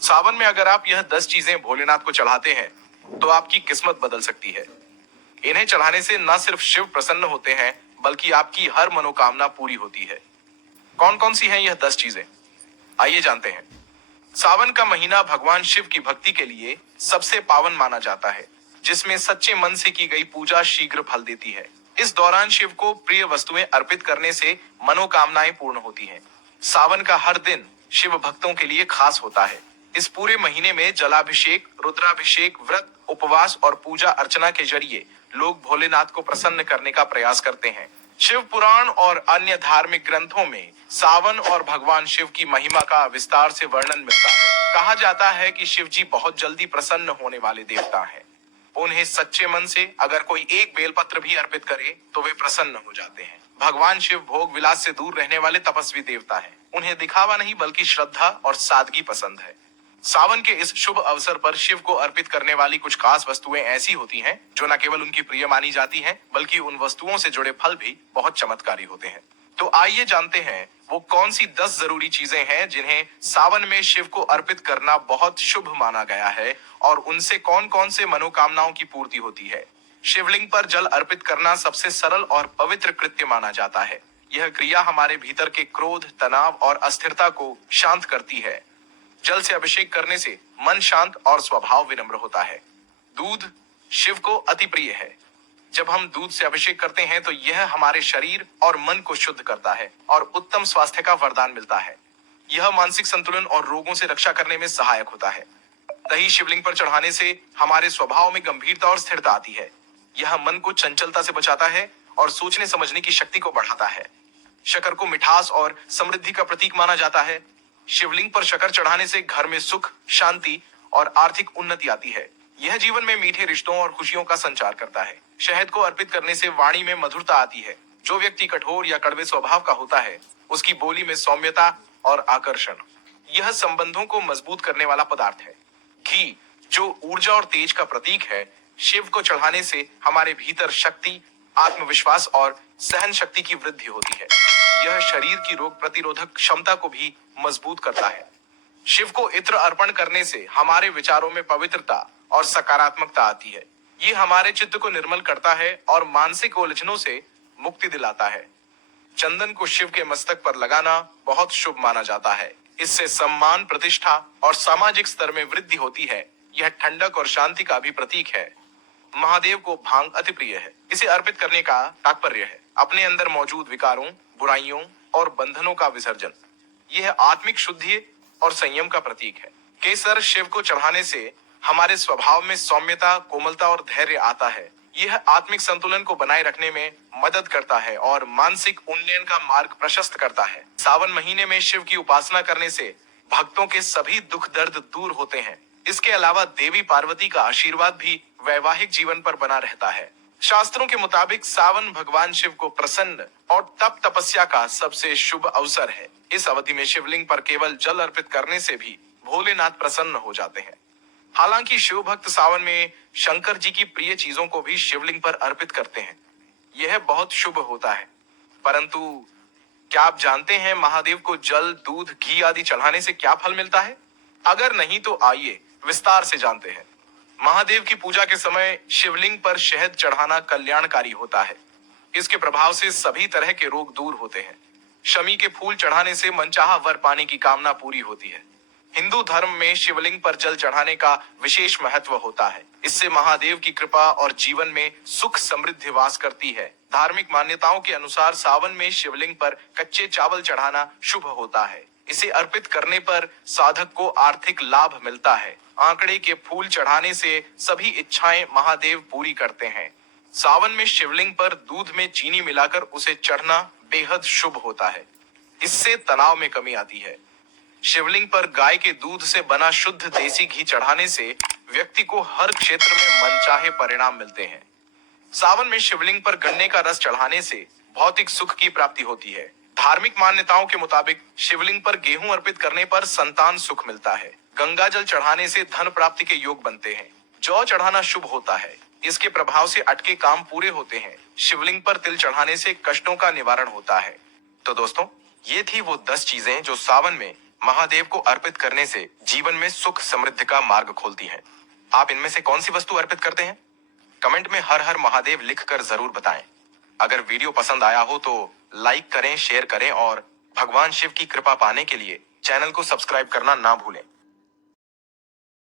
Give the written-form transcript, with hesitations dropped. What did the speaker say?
सावन में अगर आप यह 10 चीजें भोलेनाथ को चढ़ाते हैं तो आपकी किस्मत बदल सकती है। इन्हें चढ़ाने से न सिर्फ शिव प्रसन्न होते हैं बल्कि आपकी हर मनोकामना पूरी होती है। कौन कौन सी हैं यह 10 चीजें, आइए जानते हैं। सावन का महीना भगवान शिव की भक्ति के लिए सबसे पावन माना जाता है, जिसमें सच्चे मन से की गई पूजा शीघ्र फल देती है। इस दौरान शिव को प्रिय वस्तुएं अर्पित करने से मनोकामनाएं पूर्ण होती हैं। सावन का हर दिन शिव भक्तों के लिए खास होता है। इस पूरे महीने में जलाभिषेक, रुद्राभिषेक, व्रत, उपवास और पूजा अर्चना के जरिए लोग भोलेनाथ को प्रसन्न करने का प्रयास करते हैं। शिव पुराण और अन्य धार्मिक ग्रंथों में सावन और भगवान शिव की महिमा का विस्तार से वर्णन मिलता है। कहा जाता है कि शिव जी बहुत जल्दी प्रसन्न होने वाले देवता हैं। उन्हें सच्चे मन से अगर कोई एक बेलपत्र भी अर्पित करे तो वे प्रसन्न हो जाते हैं। भगवान शिव भोग विलास से दूर रहने वाले तपस्वी देवता हैं। उन्हें दिखावा नहीं बल्कि श्रद्धा और सादगी पसंद है। सावन के इस शुभ अवसर पर शिव को अर्पित करने वाली कुछ खास वस्तुएं ऐसी होती हैं जो न केवल उनकी प्रिय मानी जाती हैं बल्कि उन वस्तुओं से जुड़े फल भी बहुत चमत्कारी होते हैं। तो आइए जानते हैं वो कौन सी 10 जरूरी चीजें हैं जिन्हें सावन में शिव को अर्पित करना बहुत शुभ माना गया है और उनसे कौन कौन से मनोकामनाओं की पूर्ति होती है। शिवलिंग पर जल अर्पित करना सबसे सरल और पवित्र कृत्य माना जाता है। यह क्रिया हमारे भीतर के क्रोध, तनाव और अस्थिरता को शांत करती है। जल से अभिषेक करने से मन शांत और स्वभाव विनम्र होता है। दूध शिव को अति प्रिय है। जब हम दूध से अभिषेक करते हैं तो यह हमारे शरीर और मन को शुद्ध करता है और उत्तम स्वास्थ्य का वरदान मिलता है। यह मानसिक संतुलन और रोगों से रक्षा करने में सहायक होता है। दही शिवलिंग पर चढ़ाने से हमारे स्वभाव में गंभीरता और स्थिरता आती है। यह मन को चंचलता से बचाता है और सोचने समझने की शक्ति को बढ़ाता है। शक्कर को मिठास और समृद्धि का प्रतीक माना जाता है। शिवलिंग पर शक्कर चढ़ाने से घर में सुख, शांति और आर्थिक उन्नति आती है। यह जीवन में मीठे रिश्तों और खुशियों का संचार करता है। शहद को अर्पित करने से वाणी में मधुरता आती है। जो व्यक्ति कठोर या कड़वे स्वभाव का होता है उसकी बोली में सौम्यता और आकर्षण, यह संबंधों को मजबूत करने वाला पदार्थ है। घी जो ऊर्जा और तेज का प्रतीक है, शिव को चढ़ाने से हमारे भीतर शक्ति, आत्मविश्वास और सहन शक्ति की वृद्धि होती है। यह शरीर की रोग प्रतिरोधक क्षमता को भी मजबूत करता है। शिव को इत्र अर्पण करने से हमारे विचारों में पवित्रता और सकारात्मकता आती है। ये हमारे चित्त को निर्मल करता है और मानसिक उलझनों से मुक्ति दिलाता है। चंदन को शिव के मस्तक पर लगाना बहुत शुभ माना जाता है। इससे सम्मान, प्रतिष्ठा और सामाजिक स्तर में वृद्धि होती है। यह ठंडक और शांति का भी प्रतीक है। महादेव को भांग अति प्रिय है। इसे अर्पित करने का तात्पर्य है अपने अंदर मौजूद विकारों, बुराइयों और बंधनों का विसर्जन। यह आत्मिक शुद्धि और संयम का प्रतीक है। केसर शिव को चढ़ाने से हमारे स्वभाव में सौम्यता, कोमलता और धैर्य आता है। यह आत्मिक संतुलन को बनाए रखने में मदद करता है और मानसिक उन्नयन का मार्ग प्रशस्त करता है। सावन महीने में शिव की उपासना करने से भक्तों के सभी दुख दर्द दूर होते हैं। इसके अलावा देवी पार्वती का आशीर्वाद भी वैवाहिक जीवन पर बना रहता है। शास्त्रों के मुताबिक सावन भगवान शिव को प्रसन्न और तप तपस्या का सबसे शुभ अवसर है। इस अवधि में शिवलिंग पर केवल जल अर्पित करने से भी भोलेनाथ प्रसन्न हो जाते हैं। हालांकि शिव भक्त सावन में शंकर जी की प्रिय चीजों को भी शिवलिंग पर अर्पित करते हैं। यह बहुत शुभ होता है। परंतु क्या आप जानते हैं महादेव को जल, दूध, घी आदि चढ़ाने से क्या फल मिलता है? अगर नहीं तो आइए विस्तार से जानते हैं। महादेव की पूजा के समय शिवलिंग पर शहद चढ़ाना कल्याणकारी होता है। इसके प्रभाव से सभी तरह के रोग दूर होते हैं। शमी के फूल चढ़ाने से मनचाहा वर पाने की कामना पूरी होती है। हिंदू धर्म में शिवलिंग पर जल चढ़ाने का विशेष महत्व होता है। इससे महादेव की कृपा और जीवन में सुख समृद्धि वास करती है। धार्मिक मान्यताओं के अनुसार सावन में शिवलिंग पर कच्चे चावल चढ़ाना शुभ होता है। इसे अर्पित करने पर साधक को आर्थिक लाभ मिलता है। आंकड़े के फूल चढ़ाने से सभी इच्छाएं महादेव पूरी करते हैं। सावन में शिवलिंग पर दूध में चीनी मिलाकर उसे चढ़ना बेहद शुभ होता है। इससे तनाव में कमी आती है। शिवलिंग पर गाय के दूध से बना शुद्ध देसी घी चढ़ाने से व्यक्ति को हर क्षेत्र में मनचाहे परिणाम मिलते हैं। सावन में शिवलिंग पर गन्ने का रस चढ़ाने से भौतिक सुख की प्राप्ति होती है। धार्मिक मान्यताओं के मुताबिक शिवलिंग पर गेहूं अर्पित करने पर संतान सुख मिलता है। गंगा जल चढ़ाने से धन प्राप्ति के योग बनते हैं। जौ चढ़ाना शुभ होता है। इसके प्रभाव से अटके काम पूरे होते हैं। शिवलिंग पर तिल चढ़ाने से कष्टों का निवारण होता है। तो दोस्तों, ये थी वो 10 चीजें जो सावन में महादेव को अर्पित करने से जीवन में सुख समृद्धि का मार्ग खोलती हैं। आप इनमें से कौन सी वस्तु अर्पित करते हैं? कमेंट में हर हर महादेव लिखकर जरूर बताएं। अगर वीडियो पसंद आया हो तो लाइक करें, शेयर करें और भगवान शिव की कृपा पाने के लिए चैनल को सब्सक्राइब करना ना भूलें।